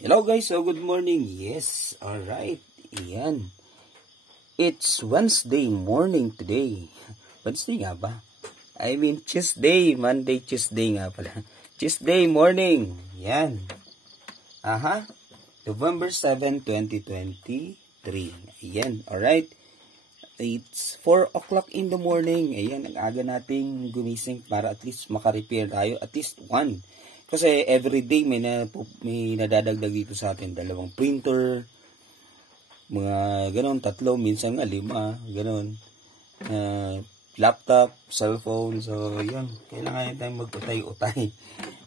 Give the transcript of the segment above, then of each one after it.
Hello guys, so good morning. Yes, alright. Iyan. It's Wednesday morning today. Wednesday nga ba? I mean Tuesday, Monday, Tuesday nga pala. Tuesday morning. Yan. Aha. November 7, 2023. Ayan, alright. It's 4 o'clock in the morning. Ayan, ang aga nating gumising para at least makarepair tayo. At least one. Kasi everyday may nadadagdag dito sa atin. 2 printer, mga ganon, 3, minsan nga 5, ganon. Laptop, cellphone. So, yan. Kailangan tayong mag-utay-utay.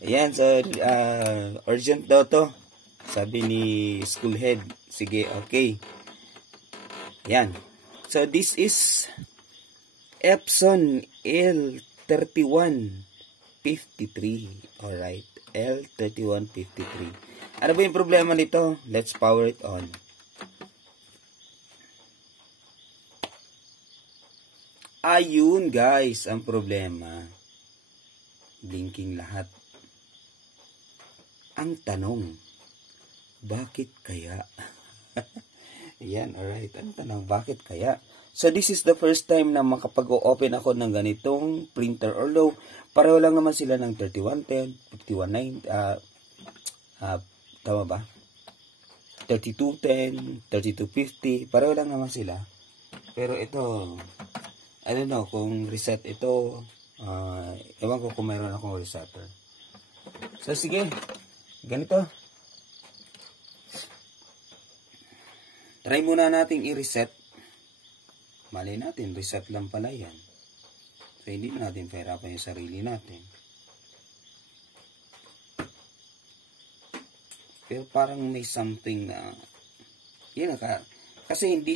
Ayan, so, urgent daw to. Sabi ni school head. Sige, okay. Yan. So, this is Epson L3153. Alright. L3153. Ano ba yung problema nito? Let's power it on. Ayun guys, ang problema. Blinking lahat. Ang tanong, bakit kaya? Ayan, alright. Ang tanong, bakit kaya? So, this is the first time na makapag-open ako ng ganitong printer. Although, pareho lang naman sila ng 3110, 5190, tama ba? 3210, 3250, pareho lang naman sila. Pero ito, I don't know, kung reset ito, ewan ko kung mayroon akong resetter. So, sige, ganito. Try muna nating i-reset. Malay natin, reset lang pala yan. So, hindi na natin pahirapan yung sarili natin. Pero parang may something na, yun na, kasi hindi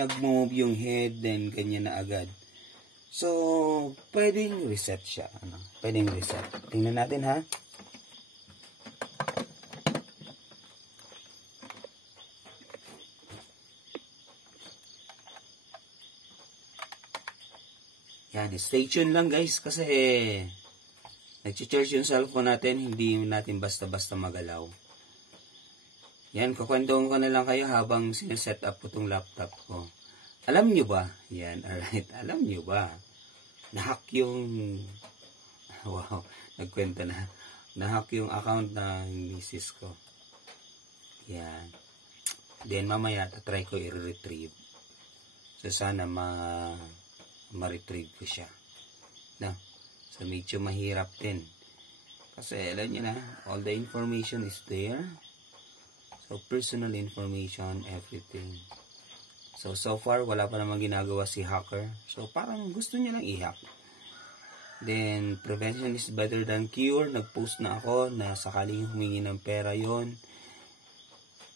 nag-move yung head, then ganyan na agad. So, pwedeng reset siya. Pwedeng reset. Tingnan natin ha. Yan, stay tuned lang guys kasi nag-charge yung cellphone natin, hindi natin basta-basta magalaw. Yan, kukwentuhan ko na lang kayo habang sineset up ko itong laptop ko. Alam nyo ba? Yan, alright. Alam nyo ba? Nahack yung, wow, nagkwenta na. Nahack yung account ng misis ko. Yan. Then mamaya, try ko i-retrieve. So sana ma-retrieve ko siya. No? So, medyo mahirap din. Kasi, alam nyo na, all the information is there. So, personal information, everything. So far, wala pa namang ginagawa si hacker. So, parang gusto niya lang i-hack. Then, prevention is better than cure. Nag-post na ako na sakaling humingi ng pera yon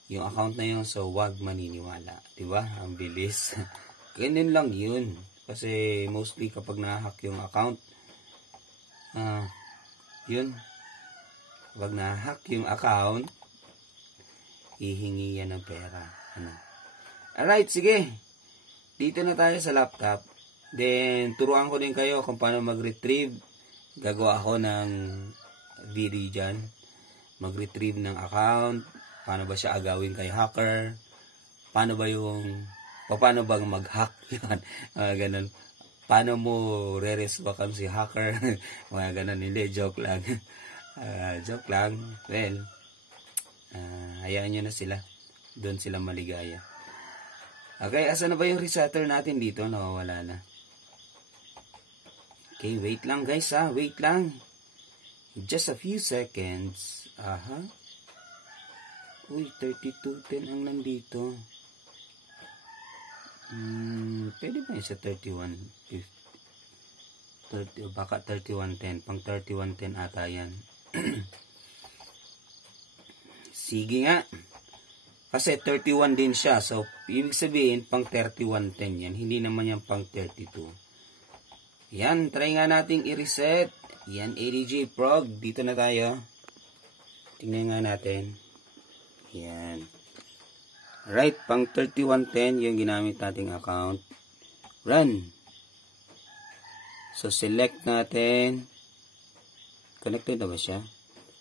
yung account na yon, so wag maniniwala. Diba? Ang bilis. Ganun lang yun. Kasi mostly kapag na-hack yung account, yun, kapag na-hack yung account, hihingi yan ng pera. Alright, sige. Dito na tayo sa laptop. Then, turuan ko din kayo kung paano mag-retrieve. Gagawa ako ng video dyan. Mag-retrieve ng account. Paano ba siya agawin kay hacker. Paano bang mag-hack? Ganun. Paano mo re-reswakan si hacker? Mga ganun. Hindi, joke lang. Joke lang. Well, hayaan nyo na sila. Doon sila maligaya. Okay, asa na ba yung resetter natin dito? Nawawala na. Okay, wait lang guys ha. Wait lang. Just a few seconds. Aha. Uy, 3210 ang nandito. Pwede ba yun sa 3150? Baka 3110. Pang 3110 ata yan. Sige nga. Kasi 31 din siya. So, ibig sabihin, pang 3110 yan. Hindi naman yan pang 32. Yan. Try nga nating i-reset. Yan. ADJ Prog. Dito na tayo. Tingnan nga natin. Yan. Right, pang 3110 yung ginamit nating account. Run. So, select natin. Connected na ba siya?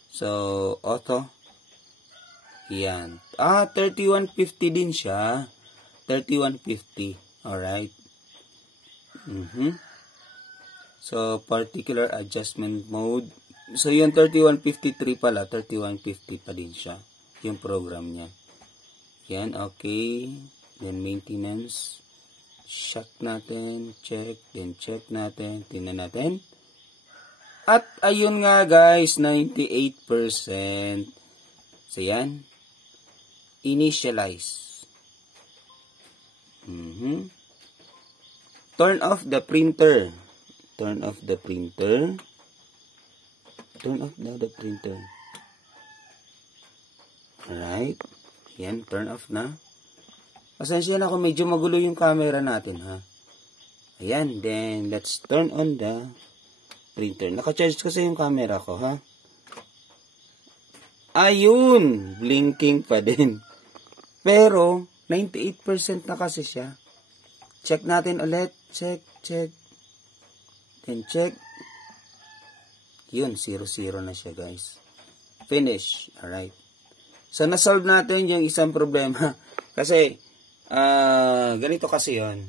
So, auto. Yan. 3150 din siya. 3150. Alright. So, particular adjustment mode. So, yung 3153 pala, 3150 pa din siya. Yung program niya. Yan, okay. Then, maintenance. Check natin. Check. Then, check natin. Tingnan natin. At, ayun nga guys, 98%. So, yan. Initialize. Turn off the printer. Turn off the printer. Turn off the printer. Alright. Yan, turn off na. Pasensya na kung medyo magulo yung camera natin, ha. Ayan, then let's turn on the printer. Naka-charge kasi yung camera ko, ha. Ayun! Blinking pa din. Pero, 98% na kasi siya. Check natin ulit. Check, check. Then check. Yun, 0-0 na siya, guys. Finish. Alright. So, nasolve natin yung isang problema. Kasi, ganito kasi yun.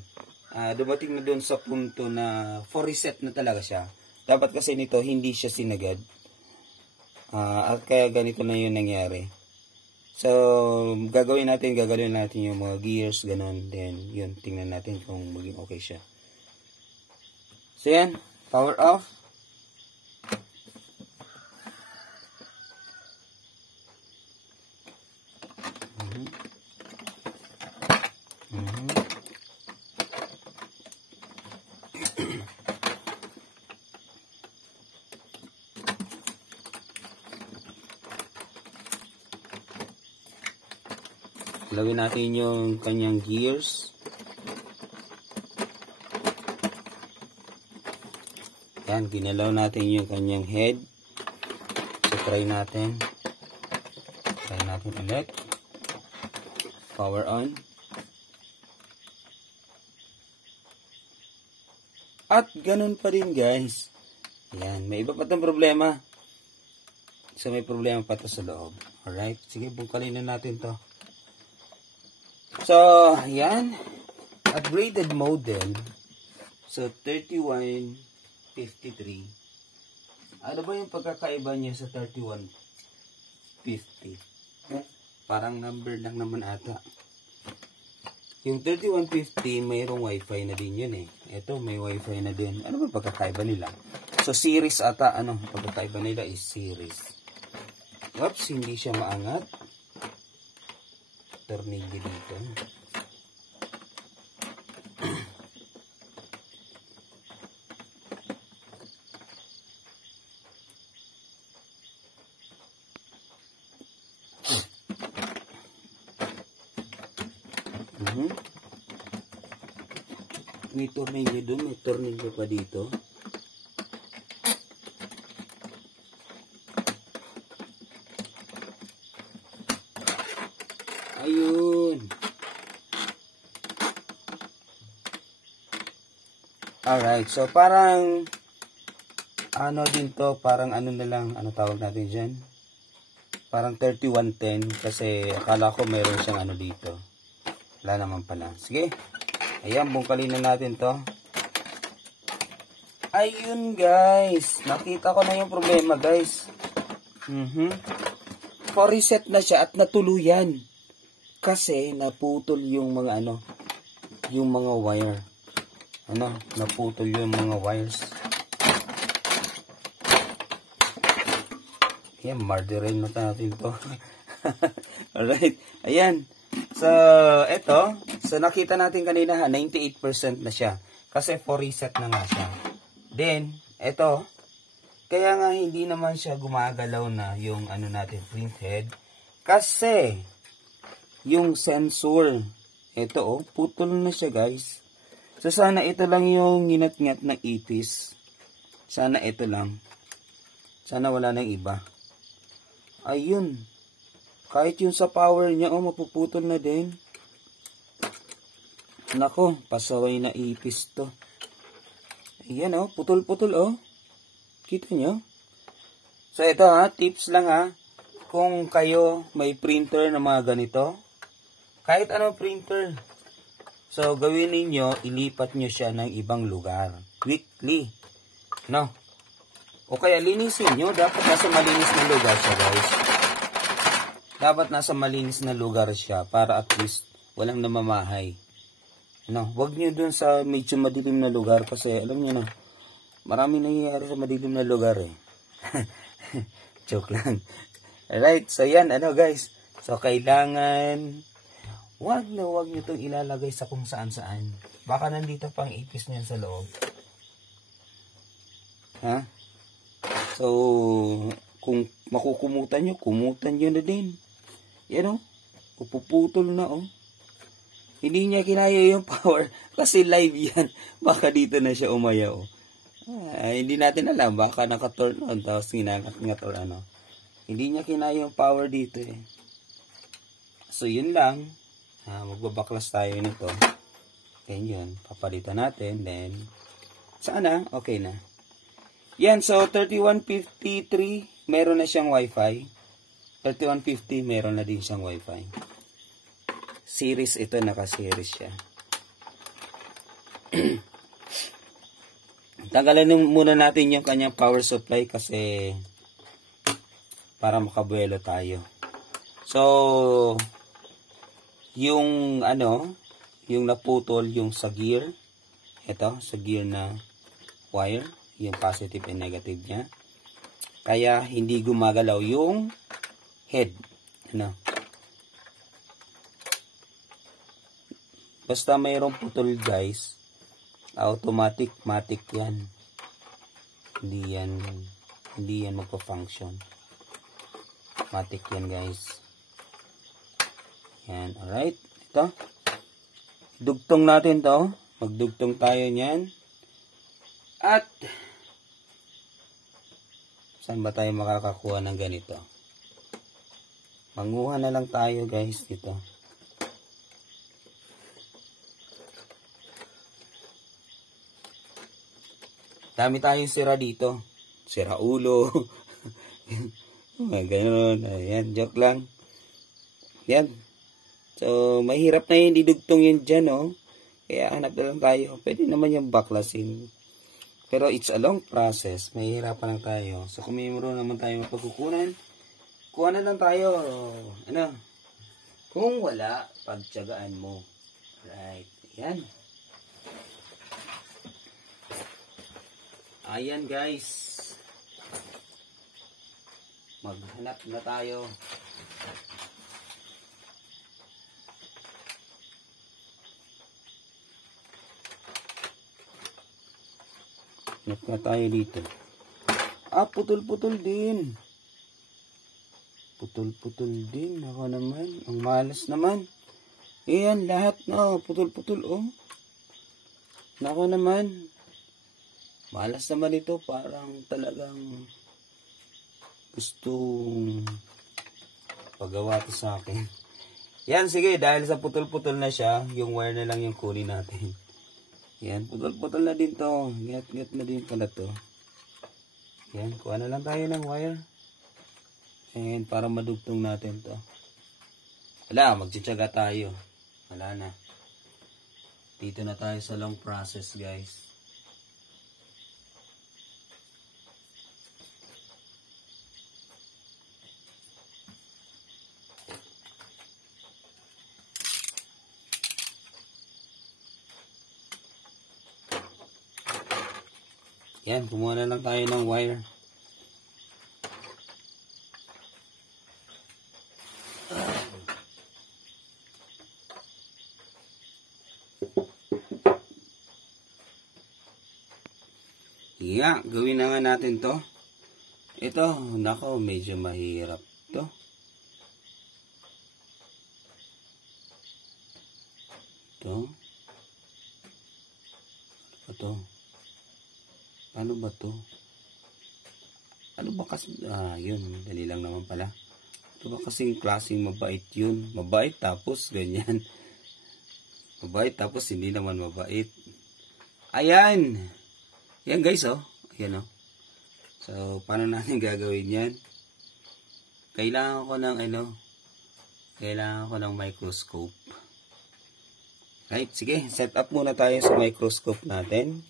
Dumating na dun sa punto na for reset na talaga siya. Dapat kasi nito, hindi siya sinagad. At kaya ganito na yun nangyari. So, gagawin natin yung mga gears, ganun. Then, yun, tingnan natin kung maging okay siya. So, yan. Power off. Lagyan natin yung kanyang gears. Yan, ginalaw natin yung kanyang head. So, try natin. Try natin ulit. Power on. At ganun pa rin, guys. Yan, may iba pa tong problema. So, may problema pa to sa loob. Alright, sige, bungkalin na natin to. So, yan. Upgraded model. So, 3153. Ano ba yung pagkakaiba niya sa 3150? Parang number lang naman ata. Yung 3150, mayroong wifi na din yun eh. Ito, may wifi na din. Ano ba pagkakaiba nila? So, series ata. Ano? Pagkakaiba nila is series. Oops, hindi siya maangat. Tornilyo dito. May tornilyo doon, may tornilyo pa dito. Ayun. Alright, so parang ano din to, parang ano na lang, ano tawag natin dyan? Parang 3110 kasi akala ko meron siyang ano dito. Wala naman pala. Sige. Ayan, bungkalin na natin to. Ayun guys, nakita ko na yung problema guys. For reset na siya at natuluyan. Kasi naputol yung mga ano, yung mga wire. Ano, naputol yung mga wires. Ayan, marderin na natin to. Alright, ayan. So, eto. So, nakita natin kanina ha, 98% na siya. Kasi for reset na nga siya. Then, eto. Kaya nga hindi naman siya gumagalaw na yung ano natin, print head. Kasi, yung sensor, eto oh, putol na siya guys. So, sana ito lang yung nginat-ngat ng ipis. Sana ito lang. Sana wala nang iba. Ayun. Kahit yung sa power niya, oh, mapuputol na din. Nako, pasaway na ipis to. Ayan, oh, putol-putol, oh. Kita nyo? So, ito ha, tips lang ha. kung kayo may printer na mga ganito, kahit anong printer, so gawin ninyo, ilipat nyo siya ng ibang lugar. Weekly. No? O kaya linisin nyo, dapat nasa malinis na lugar siya, guys. Dapat nasa malinis na lugar siya para at least walang namamahay. No? Huwag nyo dun sa medyo madilim na lugar kasi alam nyo na, marami nangyayari sa madilim na lugar eh. Joke lang. Alright, so yan, guys. So, kailangan, wag nyo itong ilalagay sa kung saan-saan. Baka nandito pang ipis niyan sa loob. Ha? So, kung makukumutan nyo, kumutan nyo na din. Yan o. Puputol na o. Hindi niya kinaya yung power. Kasi live yan. Baka dito na siya umayaw. Hindi natin alam. Baka naka-turn on. Tapos ginangat-ngat or ano. Hindi niya kinaya yung power dito eh. So, yun lang. Magbabaklas tayo nito. Ganyan. Papalitan natin. Then, sana, okay na. Yan. So, 3153, meron na siyang Wi-Fi. 3150, meron na din siyang Wi-Fi. Series ito. Naka-series siya. Tanggalin muna natin yung kanyang power supply kasi para makabuelo tayo. So, yung yung naputol yung sa gear, ito, sa gear na wire, yung positive and negative niya. Kaya hindi gumagalaw yung head. Basta mayroong putol, guys, automatic yan. Hindi yan magpa-function. Matik yan, guys. Yan, alright. Ito. Dugtong natin to. Magdugtong tayo niyan. At, saan ba tayo makakakuha ng ganito? Manguha na lang tayo, guys, dito. Dami tayong sira dito. Sira ulo. Ganun. Ayan, joke lang. Yan. So, mahirap na yung didugtong yun dyan, no? Kaya hanap na lang tayo. Pwede naman yung baklasin. Pero it's a long process. Mahirapan lang tayo. So, kung may meron naman tayo mapagkukunan, kuha na lang tayo. Kung wala, pagtiyagaan mo. Right. Yan. Ayan, guys. Maghanap na tayo. Hanap na tayo dito. Putol-putol din. Putol-putol din. Ako naman. Ang malas naman. Ayan, lahat na. Putol-putol, oh. Nako naman. Malas naman ito. Parang talagang gustong pagawa to sa akin. Yan, sige, dahil sa putol-putol na siya, yung wire na lang yung kunin natin. Yan, putol-putol na din to. Gat-gat na din pala to. Yan, kuha na lang tayo ng wire. Ayan, para madugtong natin to. Wala, magtsitsaga tayo. Wala na. Dito na tayo sa long process, guys. Yan, kumuha na lang tayo ng wire. Yeah, gawin na nga natin to. Ito, nako, medyo mahirap to. Ito. Ano ba to? Ano ba kasi, yun, dali lang naman pala. Ito ba kasing klaseng mabait yun? Mabait tapos ganyan. Mabait tapos hindi naman mabait. Ayan! Yan, guys, oh. Ayan, oh. So, paano natin gagawin yan? kailangan ko ng kailangan ko ng microscope. Right, sige, set up muna tayo sa microscope natin.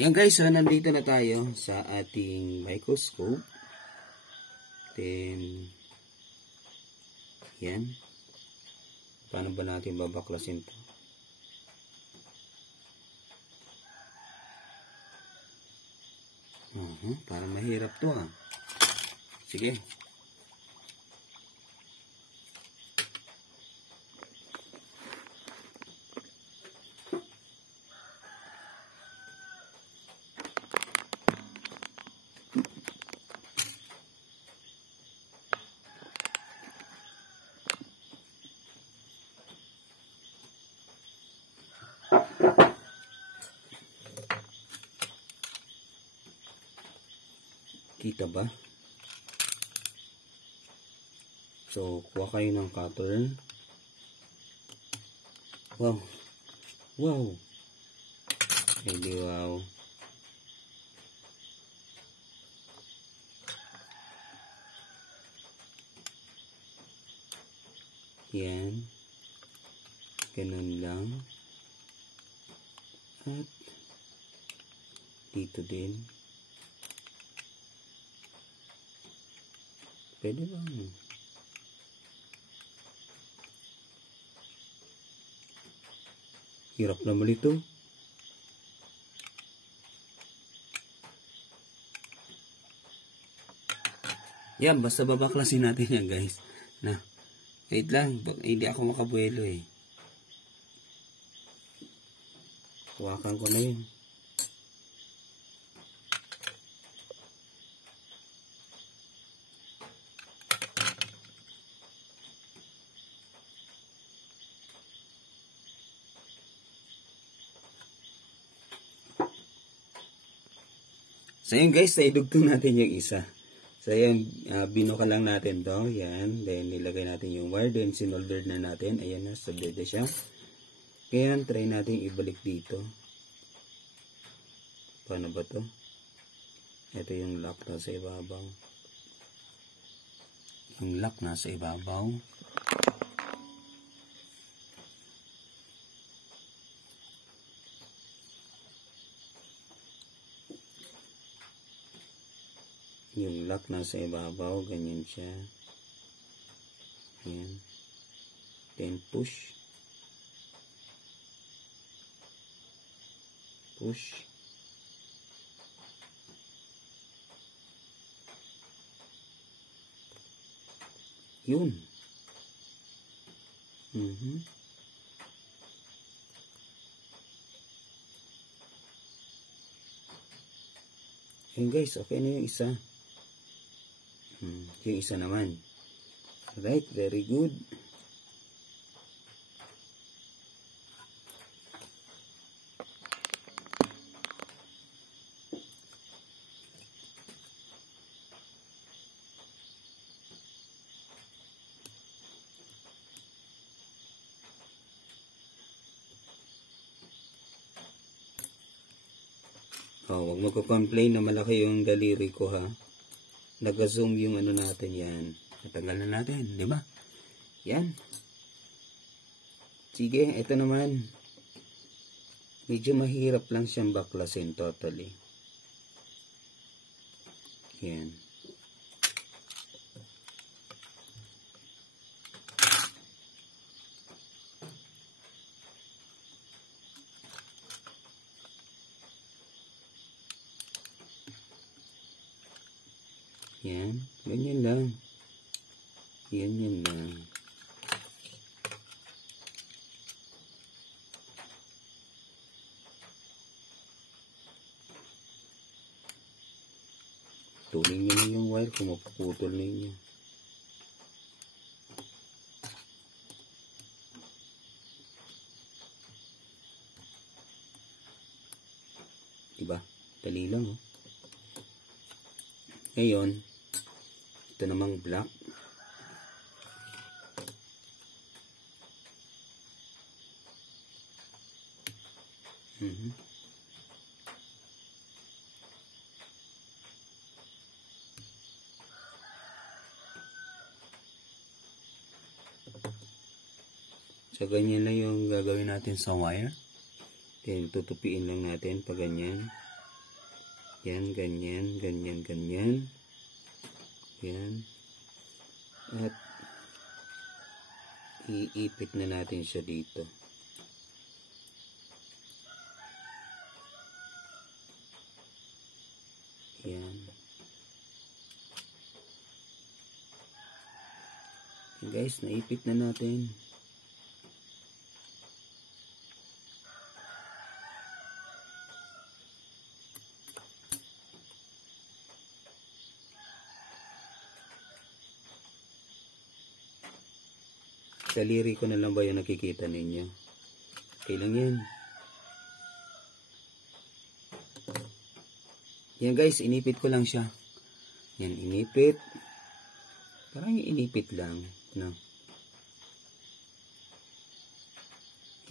Yan guys, so nandito na tayo sa ating microscope. Then, yan. Paano ba natin babaklasin to? Parang mahirap to ah. Sige. Kita ba? So, kuha kayo ng cutter. Wow. Wow. Hindi wow. Yan. Ganun lang. At dito din. Pwede bang? Hirap naman ito. Yan, basta babaklasin natin yan guys. Na, wait lang, hindi ako makabuelo eh. Hawakan ko na yun. So yun guys, idugtong natin yung isa. So yan, binuka lang natin to. Yan, then nilagay natin yung wire. Then sinolder na natin. Ayan na, soldered na siya. Kaya try natin ibalik dito. Paano ba to? Ito yung lock na sa ibabaw. Yung lock na sa ibabaw. Yung lock nasa ibabaw, ganyan siya. Ayan. Then push. Push. Yun. Yun guys, okay na yung isa. Yung isa naman. Right, very good. Huwag magko-complain na malaki yung daliri ko ha. Nag-zoom yung ano natin yan. Natanggal na natin, di ba? Yan. Sige, ito naman. Medyo mahirap lang siyang baklasin totally. Yan. Yan, ganyan lang. Yan lang. Tuling nyo na yung wire kung mapuputol ninyo. Diba? Dali lang oh. Ngayon, ito namang black. So, ganyan lang yung gagawin natin sa wire. Then, tutupiin lang natin pag ganyan. Yan, ganyan, ganyan, ganyan. Yan. At, iipit na natin siya dito. Yan. Yan guys, naipit na natin. Daliri ko na lang ba yung nakikita ninyo? Okay lang yan. Yan guys, inipit ko lang siya. Yan, inipit. Parang inipit lang. No?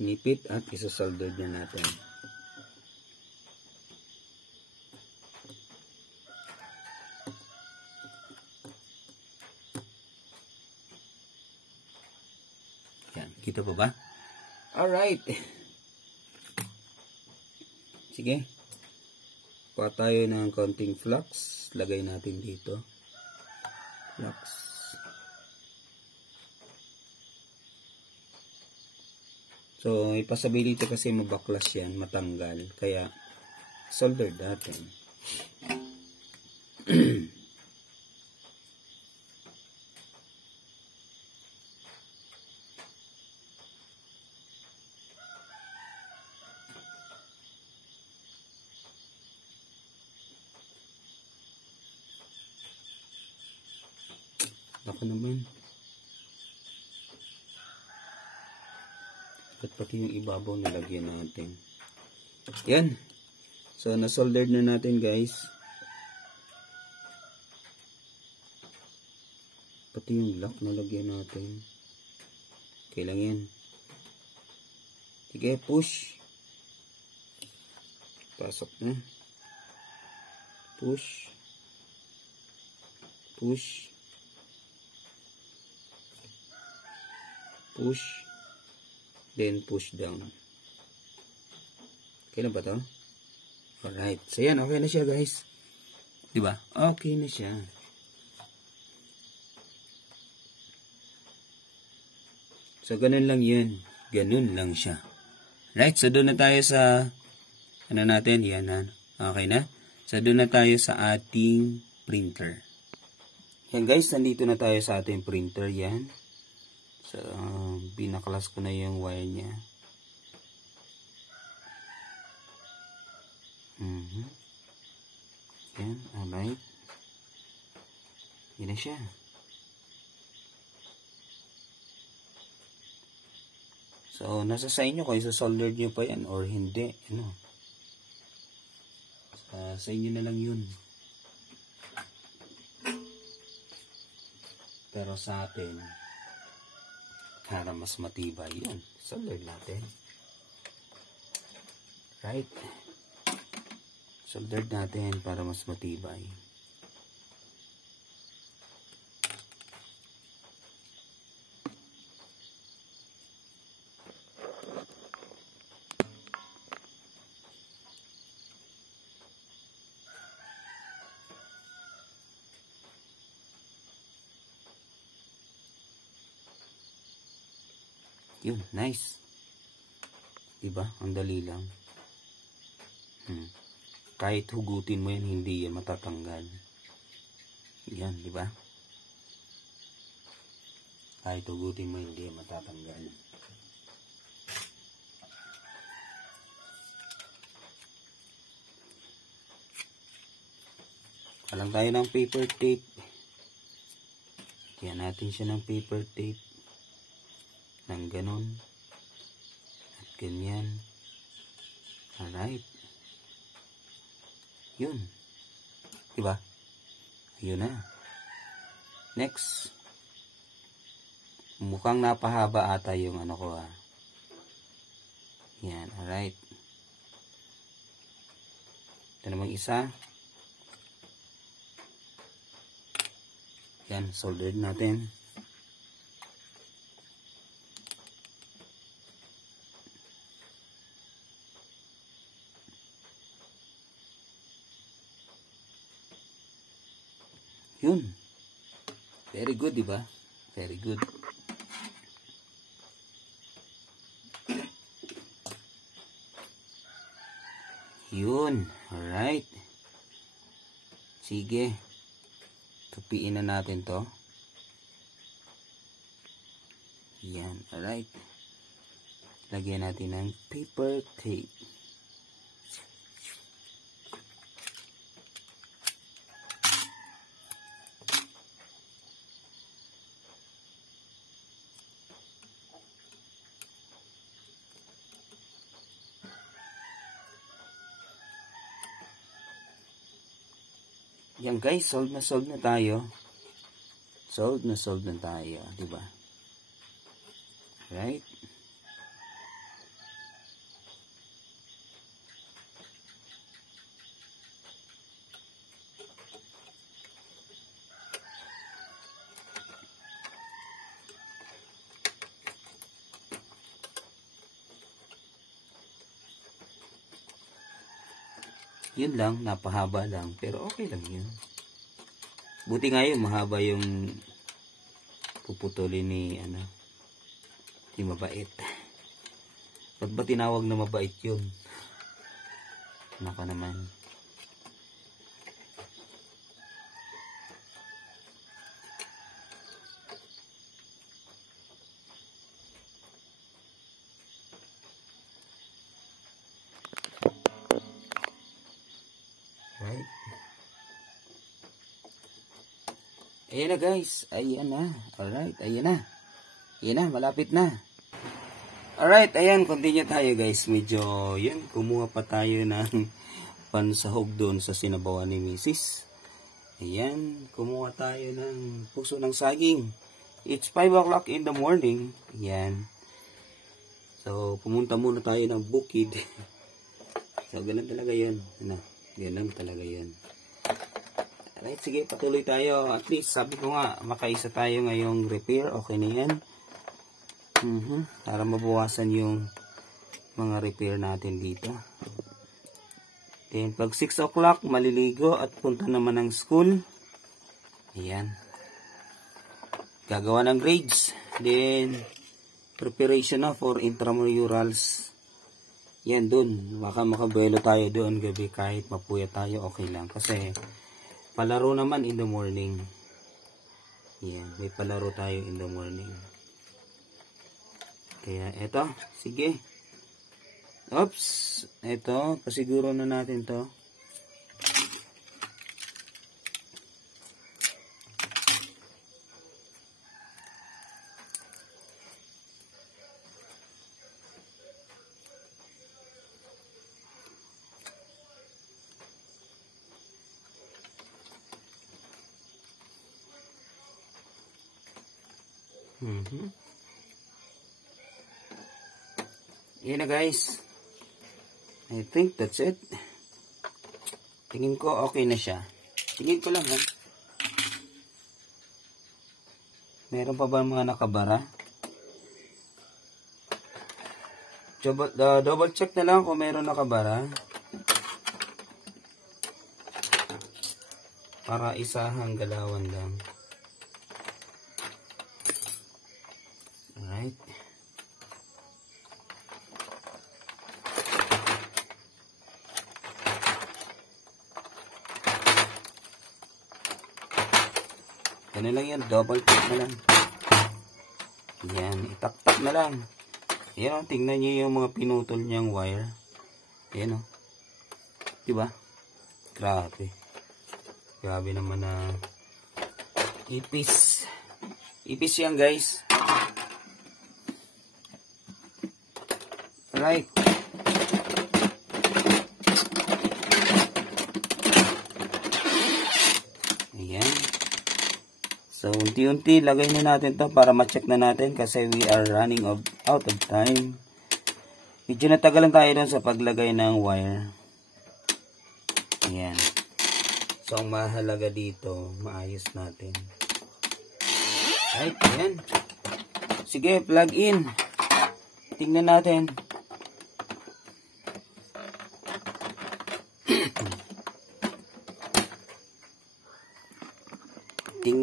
Inipit at isasolder na natin. Yan, kita pa ba? Alright. Sige. Kuha tayo ng konting flux. Lagay natin dito. Flux. So, ipasability kasi mabaklas yan, matanggal. Kaya, solder natin. Ako naman. At pati yung ibabaw nilagyan natin. Yan. So, nasoldered na natin guys. Pati yung lock nalagyan natin. Okay lang yan. Sige, push. Pasok na. Push. Push. Push. Then push down. Okay na ba to? Alright. So yan, okay na siya guys. Diba? Okay na siya. So ganun lang yun. Ganun lang siya. Right. So doon na tayo sa ano natin. Yan na. Okay na. So doon na tayo sa ating printer. Yan guys. Nandito na tayo sa ating printer. Yan. So, binaklas ko na yung wire niya. Yan, alright. Yan na siya. So, nasa sa inyo kung isa-solder nyo pa yan or hindi. Ano? Sa inyo na lang yun. Pero sa atin, para mas matibay yun. Solder natin. Right? Solder natin para mas matibay. Yun, nice. Diba? Ang dali lang. Kahit hugutin mo yan, hindi yan matatanggal. Yan, diba? Kahit hugutin mo, hindi yan matatanggal. Kalang tayo ng paper tape. Kaya natin siya ng paper tape. Nang ganon. At ganyan. Alright. Yun. Diba? Yun na. Next. Mukhang napahaba ata yung ano ko ah. Yan. Alright. Ito namang isa. Yan. Soldered natin. Yun. Very good, di ba? Very good. Yun. Alright. Sige. Tupiin na natin to. Yan. Alright. Lagyan natin ng paper tape. Yan guys, solve na tayo. Solve na tayo, di ba? Right? Yun lang, napahaba lang. Pero okay lang yun. Buti nga yun, mahaba yung puputulin ni, ni mabait. Ba't ba tinawag na mabait yun? Naka naman. Right? Ayan na guys. Ayan na. Alright. Ayan na. Ayan na. Malapit na. Alright. Ayan. Continue tayo guys. Medyo yun. Kumuha pa tayo ng pansahog doon sa sinabawan ni Mrs. Ayan. Kumuha tayo ng puso ng saging. It's 5 o'clock in the morning. Ayan. So, pumunta muna tayo ng bukid. So, ganun talaga yun. Ganun talaga yun. Alright, sige, patuloy tayo. At least, sabi ko nga, makaisa tayo ngayong repair. Okay na yan. Para mabawasan yung mga repair natin dito. Then, pag 6 o'clock, maliligo at punta naman ng school. Ayan. Gagawa ng grades. Then, preparation na for intramurals. Yan dun. Baka makabuelo tayo doon gabi kahit mapuya tayo. Okay lang. Kasi, palaro naman in the morning. Yan. May palaro tayo in the morning. Kaya, eto. Sige. Oops. Eto. Pasiguro na natin to. Yan na guys. I think that's it. Tingin ko okay na siya. Tingin ko lang ha. Meron pa ba mga nakabara? Double check na lang kung meron nakabara. Para isahang galawan lang. Alright. Ganun lang yan. Double check na lang. Yan. Itaktak na lang. Yan o. Tingnan nyo yung mga pinutol niyang wire. Yan o. Diba? Grabe. Grabe naman na ipis. Ipis yan guys. Right. Ayan. So, unti-unti lagay na natin to para ma-check na natin kasi we are running out of time. Medyo natagalan tayo dun sa paglagay ng wire. Ayan. So, ang mahalaga dito, maayos natin. Right, ayan. Sige, plug in. Tingnan natin.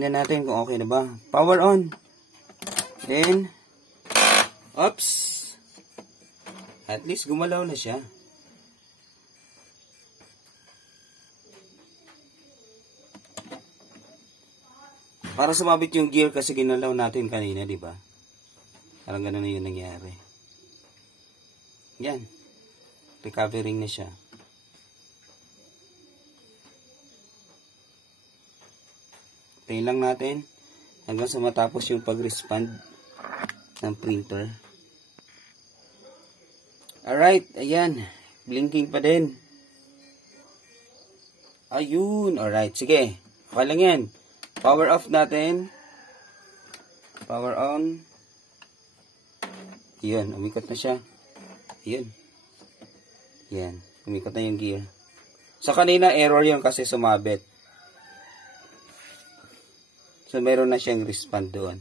Tingnan natin kung okay na ba. Power on. Then, oops. At least gumalaw na siya. Para sumabit yung gear kasi ginalaw natin kanina, di ba? Parang ganun na yun nangyari. Yan. Recovering na siya. Tayin lang natin hanggang sa matapos yung pag-respond ng printer. Alright, ayan. Blinking pa din. Ayun, alright. Sige, okay lang yan. Power off natin. Power on. Yun, umikot na siya. Yun. Yan, umikot na yung gear. Sa kanina, error yun kasi sumabit. So, meron na siyang respond doon.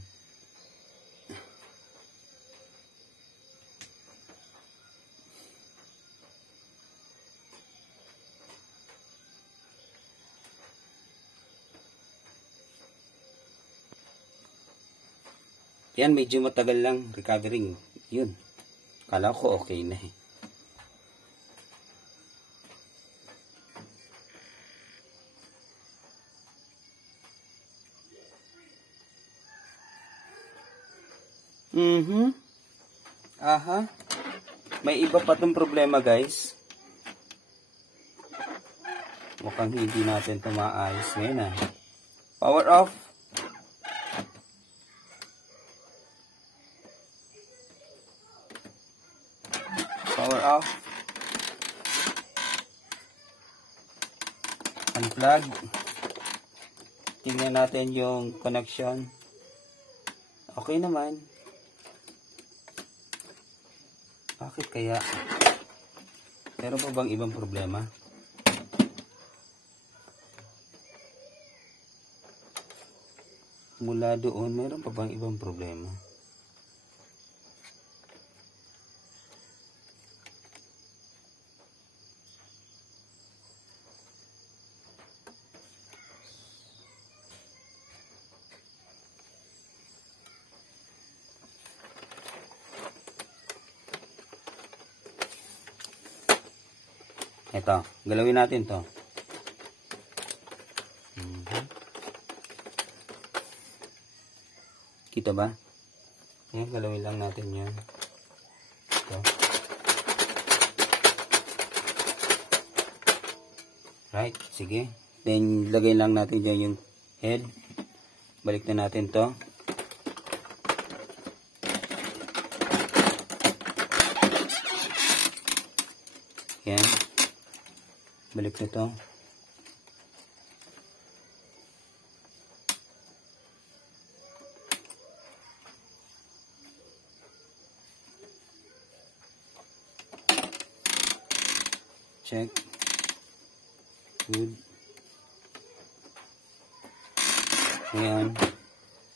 Yan, medyo matagal lang recovering. Yun. Kala ko okay na eh. Aha. May iba pa tong problema, guys. Mukhang hindi natin ito maayos ngayon ah. Power off. Power off. Unplug. Tingnan natin yung connection. Okay naman. Bakit kaya? Meron pa bang ibang problema? Mula doon, meron pa bang ibang problema? Ito, galawin natin to. Kita ba? Ayan, galawin lang natin yan. Ito. Right, sige. Then, lagay lang natin dyan yung head. Balik na natin to. Yan. Balik na to. Check. Good. Ayan.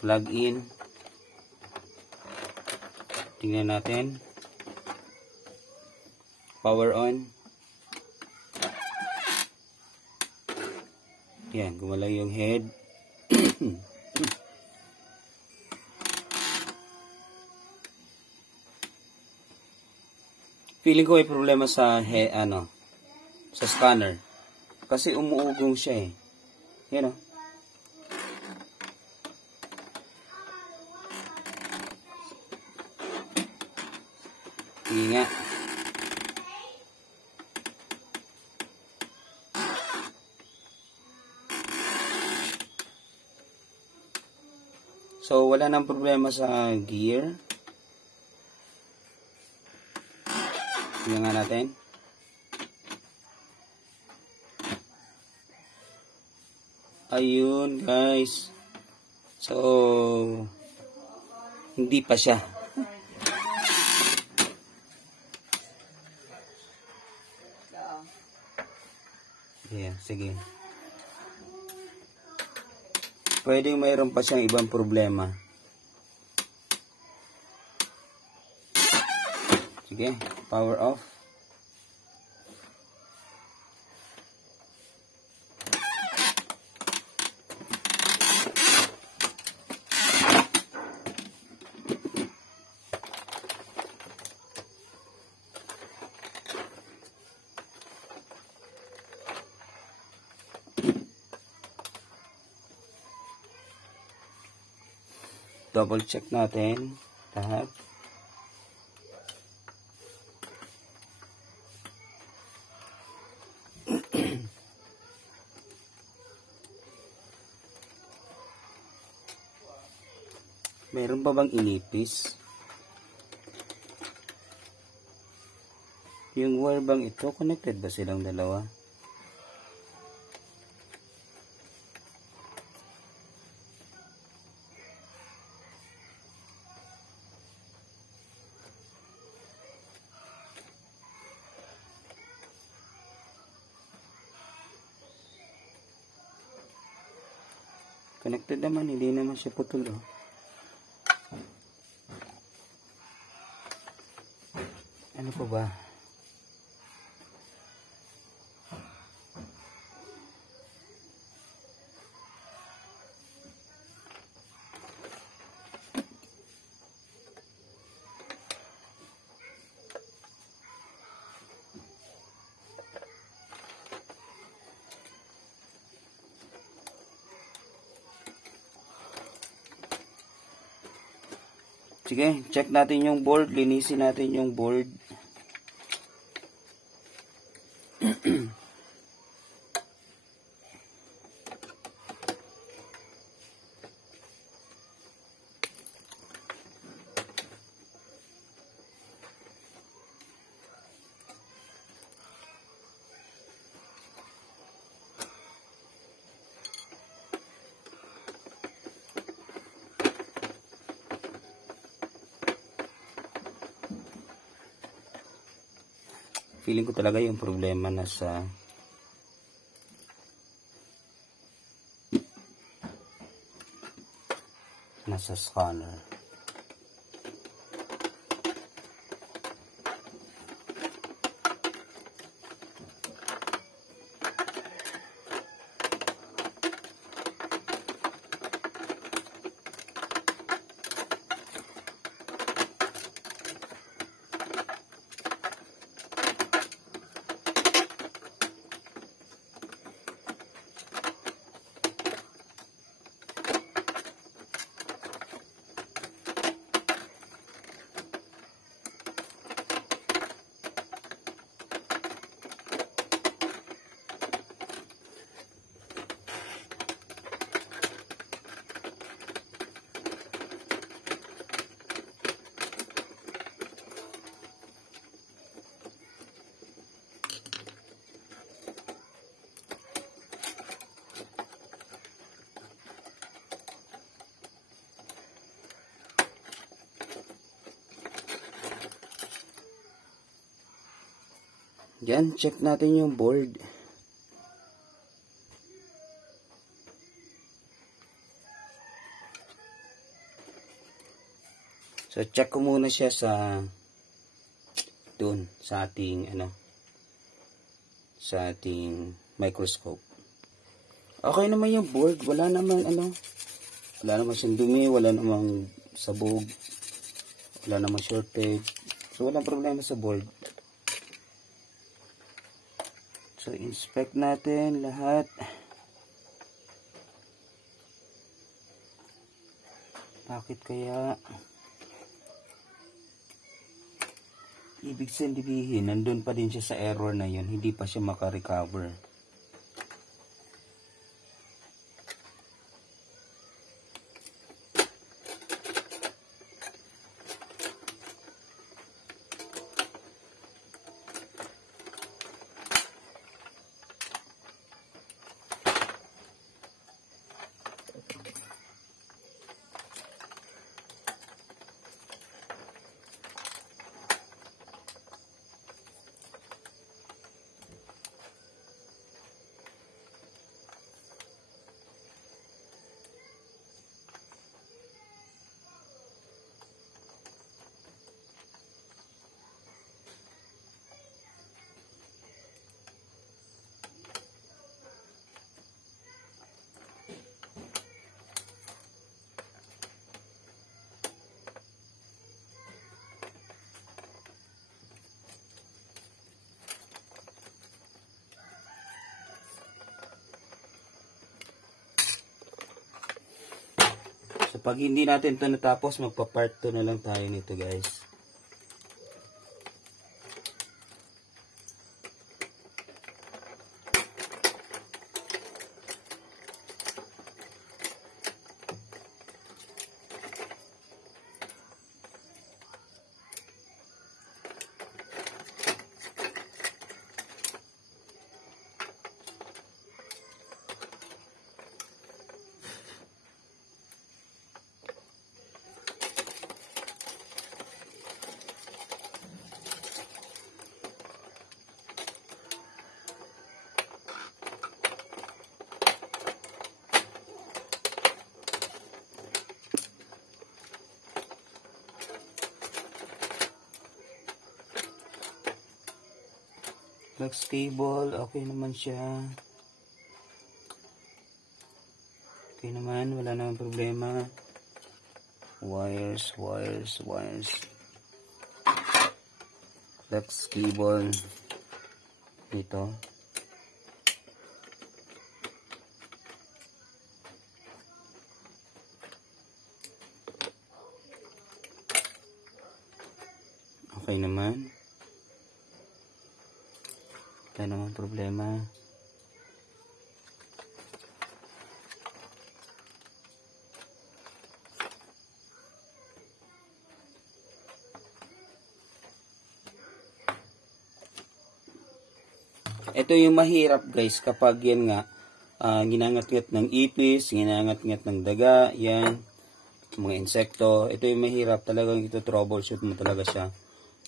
Plug in. Tingnan natin. Power on. Yan, gumalaw yung head. Feeling ko may problema sa sa scanner. Kasi umuugong siya eh. Yan o. Ingat. So, wala nang problema sa gear. Tingnan nga natin. Ayun, guys. So, hindi pa siya. Yeah, sige. Pwedeng mayroon pa siyang ibang problema. Sige, power off. double check natin lahat. Meron pa bang inipis? Yung wire bang ito, connected ba silang dalawa? Connected naman, hindi naman siya putol. Oh. Ano pa ba? Sige, check natin yung board. Linisin natin yung board. Feeling ko talaga yung problema nasa scanner. Yan, check natin yung board. So, check ko muna siya sa dun, sa ating sa ating microscope. Okay naman yung board, wala namang wala namang siyang dumi, wala namang sabog, wala namang shortage. So, walang problema sa board. So, inspect natin lahat. Bakit kaya? Ibig sabihin, nandun pa din siya sa error na yun. Hindi pa siya makarecover. Kapag hindi natin ito natapos, magpa-part 2 na lang tayo nito guys. Flex cable, okay naman siya. Okay naman, wala namang problema. Wires. Flex cable dito. Okay naman. Wala namang problema. Ito yung mahirap guys kapag yan nga ginangat-ngat ng ipis, ginangat-ngat ng daga, yan, mga insekto. Ito yung mahirap talagang ito troubleshoot mo talaga siya.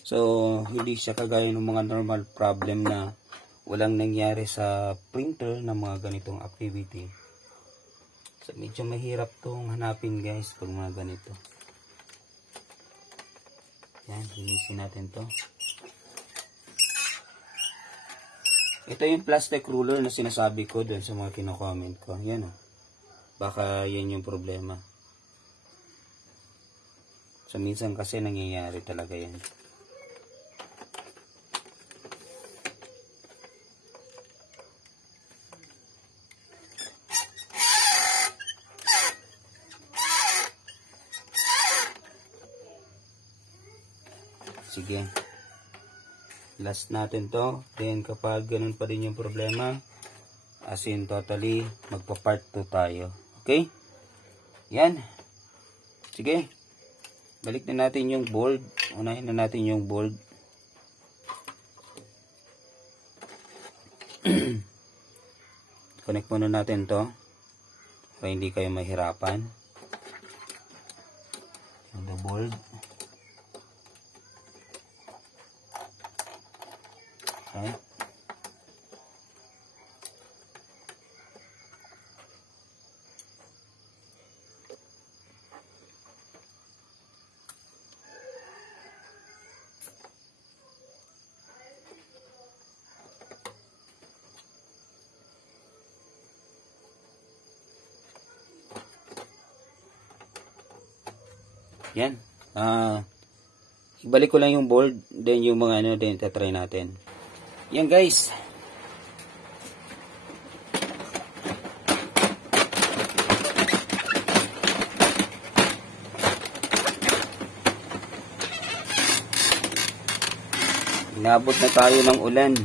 So, hindi siya kagaya ng mga normal problem na walang nangyari sa printer ng mga ganitong activity. So, medyo mahirap tong hanapin guys pag mga ganito. Yan, linisin natin to. Ito yung plastic ruler na sinasabi ko dun sa mga kino-comment ko. Yan o. Baka yan yung problema. So, minsan kasi nangyayari talaga yan. Sige. Last natin to. Then kapag ganun pa rin yung problema, as in totally, magpa-part 2 tayo. Okay? Yan. Sige. Balik na natin yung board. Unahin na natin yung board. Connect muna natin to. Para hindi kayo mahirapan. Yung board. Okay. Yan. Ibalik ko lang yung board, then yung mga ano, then tatry natin. Yan guys. Inabot na tayo ng ulan.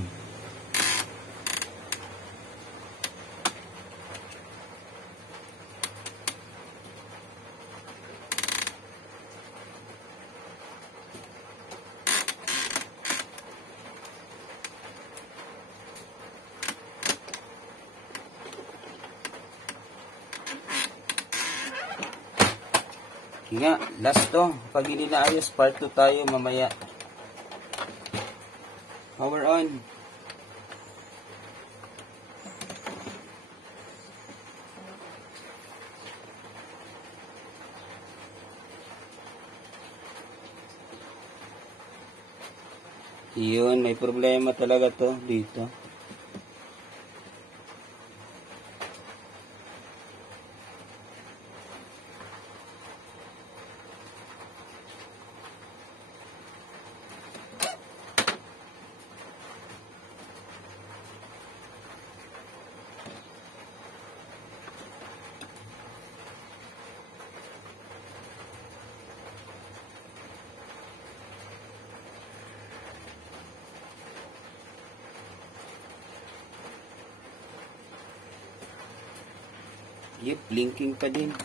Nga, last to. Pag hindi na ayos, part 2 tayo mamaya. Power on. Yun, may problema talaga to dito. Yep, blinking pa din.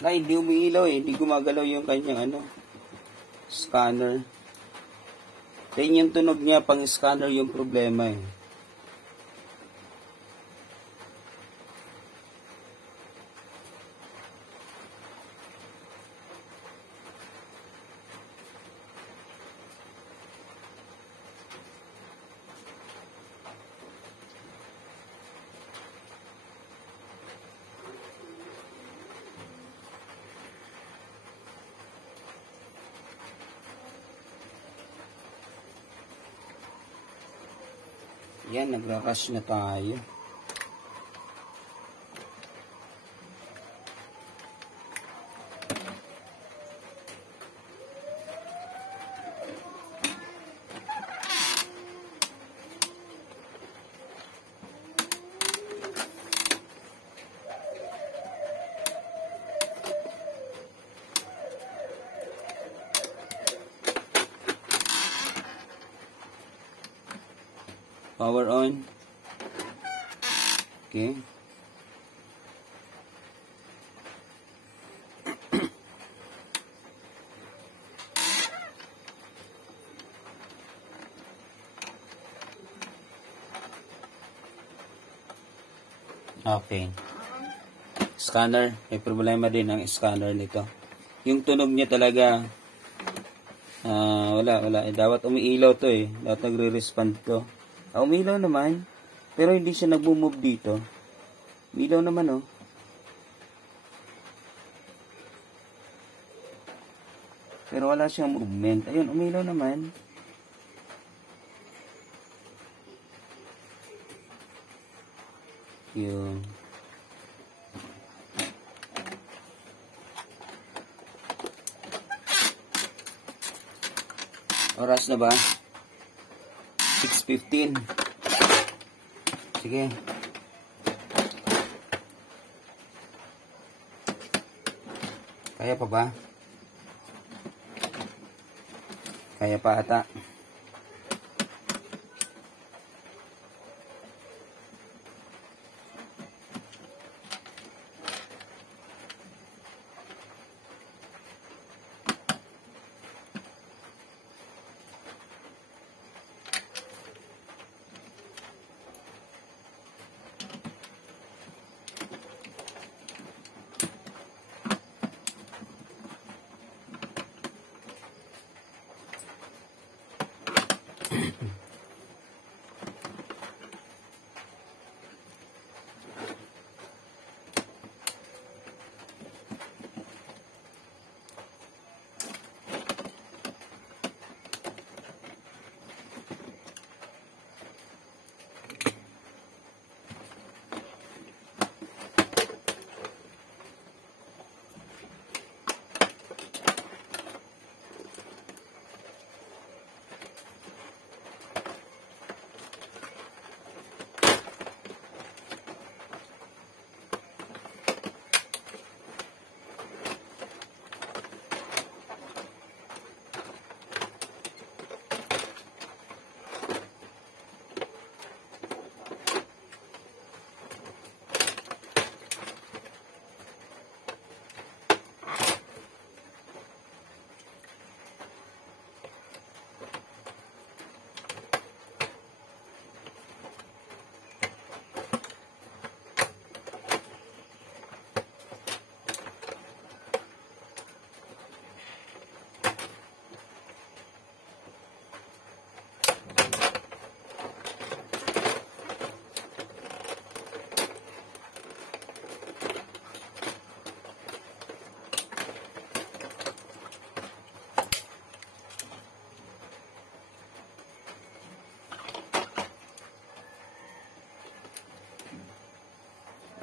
Na hindi umiilaw eh, hindi gumagalaw yung kanyang scanner. Kaya yung tunog niya pang scanner yung problema eh. Yan, nagra-rush na tayo. Power on. Okay. Okay. Scanner. May problema din ang scanner nito. Yung tunog niya talaga wala. Dapat umiilaw to eh. Dapat nagre-respond to. Umilaw naman, pero hindi siya nag-move dito. Umilaw naman oh. Pero wala siyang movement. Ayun, umilaw naman. Yun. Oras na ba? 6:15. Sige. Kaya pa ba? Kaya pa ata.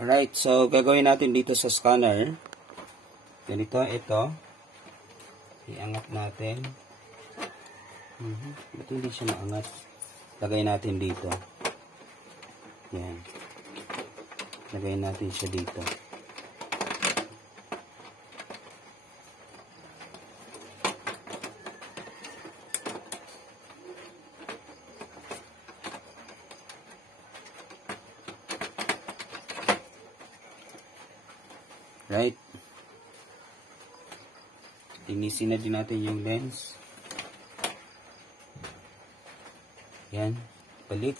Alright, so gagawin natin dito sa scanner. Ganito, ito. Iangat natin. Ba't hindi siya maangat? Lagay natin dito. Yan. Lagay natin siya dito. Right. Linisin na din natin yung lens. Yan. Balik.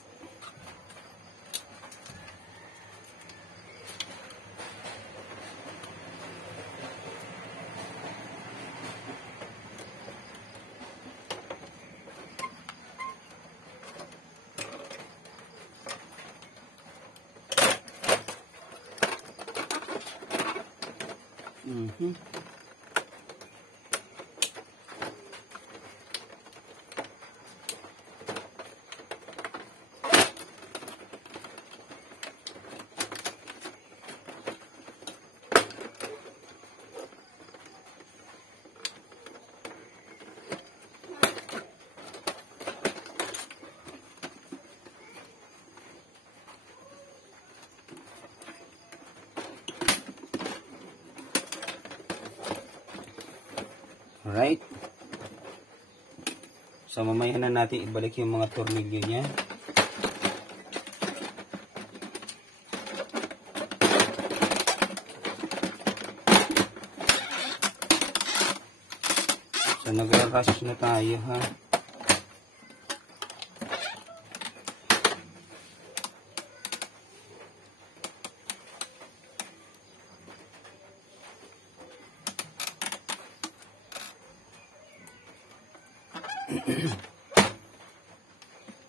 Alright. So, mamaya na natin ibalik yung mga tornilyo niya. So, nag-rush na tayo, ha.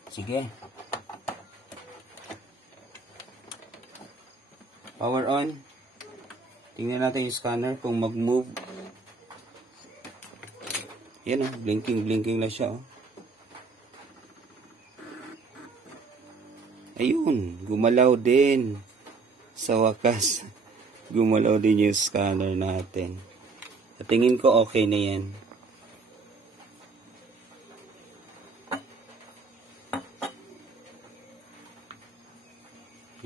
Sige. Power on. Tingnan natin yung scanner kung mag-move. Yan o, blinking na siya. Ayun, gumalaw din. Sa wakas, gumalaw din yung scanner natin. At tingin ko okay na yan.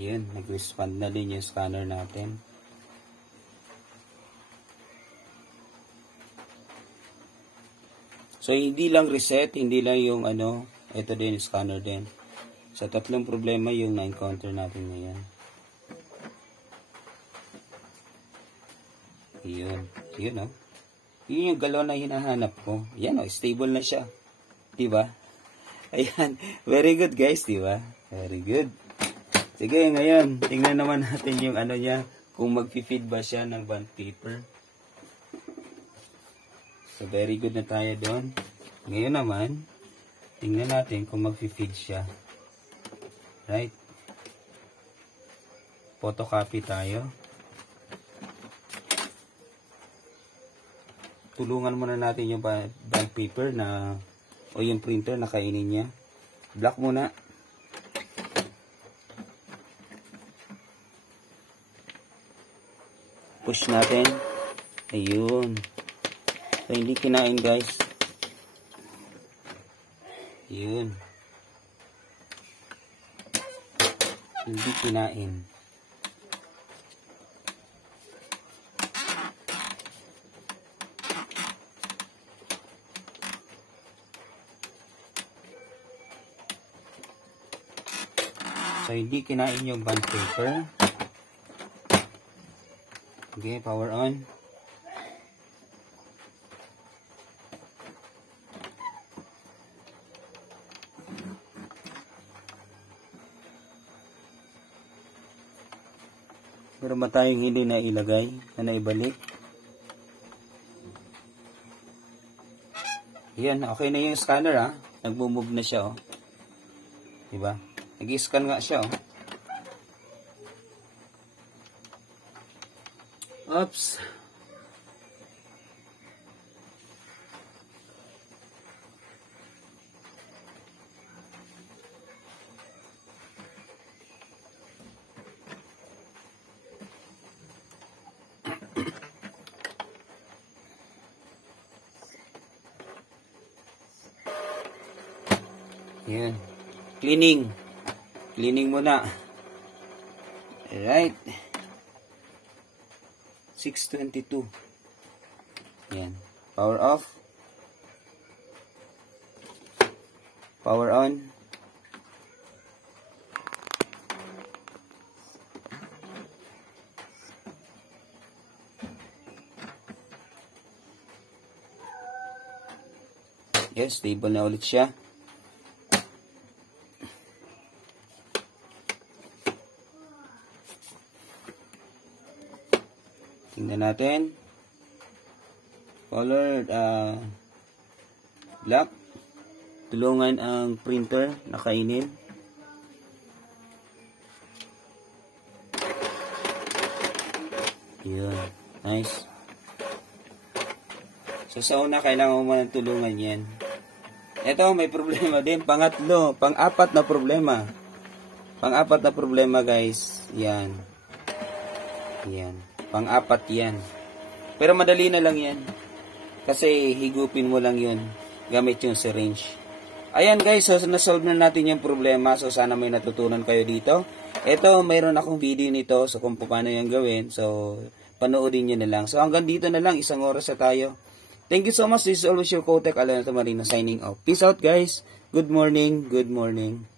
Yan, nag-respond na din yung scanner natin. So, hindi lang reset, hindi lang yung ano, ito din, scanner din. Sa tatlong problema yung na-encounter natin ngayon. Yun o. Yun yung galaw na hinahanap ko. Yan o, stable na siya. Diba? Ayan, very good guys, diba? Very good. Sige, ngayon, tingnan naman natin yung ano niya, kung mag-feed ba siya ng bond paper. So, very good na tayo doon. Ngayon naman, tingnan natin kung mag-feed siya. Right? Photocopy tayo. Tulungan muna natin yung bond paper na, o yung printer na kainin niya. Block muna. Push natin. Ayun. So, hindi kinain guys. Ayun. Hindi kinain. So, hindi kinain yung bond paper. Okay, power on. Meron ba tayong hindi na ilagay, na naibalik? Yan, okay na yung scanner ha. Nagmo-move na siya oh. Diba? Nag-scan nga siya oh. Oops. Yan. Cleaning. Cleaning muna. Alright. 6:22. Yan. Power off. Power on. Yes, stable na ulit siya. Tingnan natin. Color black. Tulungan ang printer na kainin. Yun. Nice. So sa una, kailangan mo muna tulungan yan. Ito, may problema din. Pangatlo, pang-apat na problema. Pang-apat na problema, guys. Yan. Yan. Pang-apat yan. Pero madali na lang yan. Kasi higupin mo lang yun. Gamit yung syringe. Ayan, guys. So, nasolve na natin yung problema. So, sana may natutunan kayo dito. Ito, mayroon akong video nito. So, kung paano yung gawin. So, panoodin nyo na lang. So, hanggang dito na lang. 1 oras na tayo. Thank you so much. This is always your Kotek Alan Marino signing off. Peace out, guys. Good morning. Good morning.